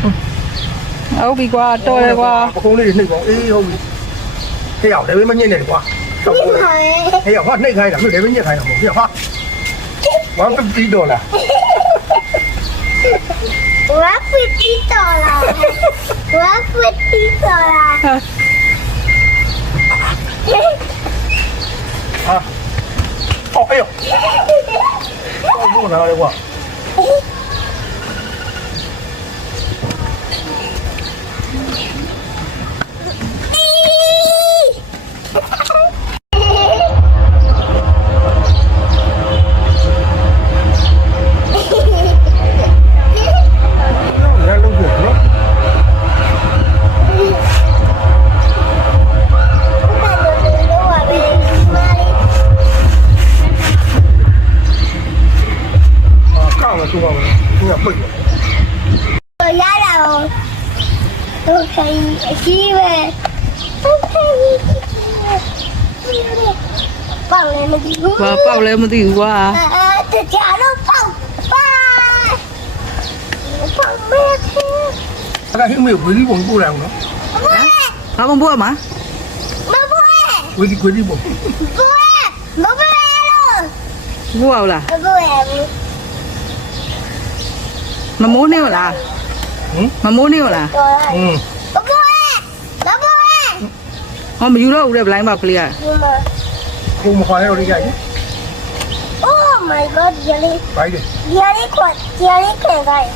ဟုတ်ပြီကွာတော်တယ်ကွာ ပကုံးလေးနှိပ်ပါအေးဟုတ်ပြီဟဲ့ရောက်လည်းမညစ်နဲ့ကွာဟဲ့ရောက်ဟာနှိပ်ခိုင်းတာမင်းလည်းမညစ်ခိုင်းတာမဟုတ်ဟဲ့ဟာ$150 $150 ဟာအော်အေးဟုတ်လားလေကွာဆိုပါဦးသူကပိတ်တယ် ရတာโอเคအကြီးပဲโอเคပေါက်လည်းမသိဘူး ကွာပေါက်လည်းမသိဘူးကွာ တကြတော့ပေါက်ပါပေါက်မဲသေး အဲ့ဒါဟိမေဝီဒီပုံပို့လိုက်အောင်နော် ဘာမှမပွားမှာ မပွေး ဝီဒီပုံ ပွေးမပွေးလို့ ပွားလား မပွေးဘူး မမိုးနေလား ဟင် မမိုးနေလား တော် ဟင်း မပွေးမပွေး ဟောမယူတော့ဦးတဲ့ blind box ကလေးက ကိုမခွာရတော့ဒီကြိုက် Oh my god ရလေး ဘိုက်တယ် ရလေးခွတ်ရလေးခံခိုင်း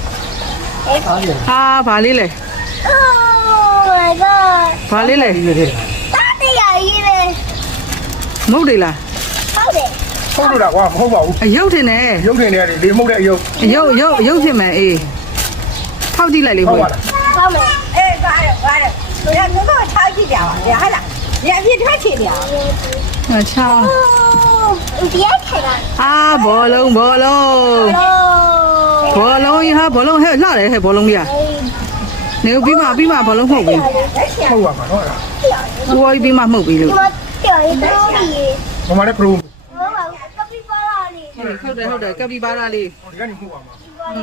အားရတယ် ဟာဘာလေးလဲ Oh my god ဘာလေးလဲ ဒီလေတဲ့ တားတရားကြီးပဲ မဟုတ်တယ်လား ဟုတ်တယ် ဟုတ်လို့လားကွာမဟုတ်ပါဘူး အယုတ်တင်တယ် ရုပ်ထင်နေရတယ်လေမဟုတ်တဲ့အယုတ် အယုတ်ဖြစ်မယ်အေးဖောက်ကြည့်လိုက်လေ ဟုတ် ဘွေ ပါလား ဟုတ်မယ် 哎，完了完了，我要能够超级点了，厉害了，眼皮太轻了。 အချောင်း ဒီရိုက်ခိုင်းတာ အာဘောလုံးဘောလုံး ဟို ဘောလုံးကြီးဟာဘောလုံးဟဲ့လှတယ်ဟဲ့ဘောလုံးကြီးอ่ะနေပြီးမှဘောလုံးမှုတ်ပြီ ဟုတ်ပါမှာနော်အဲ့ဒါ ဦးဝါးပြီးမှမှုတ်ပြီလို့ ဒီမှာပြောရတော့ဒီ မမလည်းပရို ဟိုကကပီပါလာလေး ဟုတ်တယ်ကပီပါလာလေး ဒီကနေမှုပါမှာ ဒီ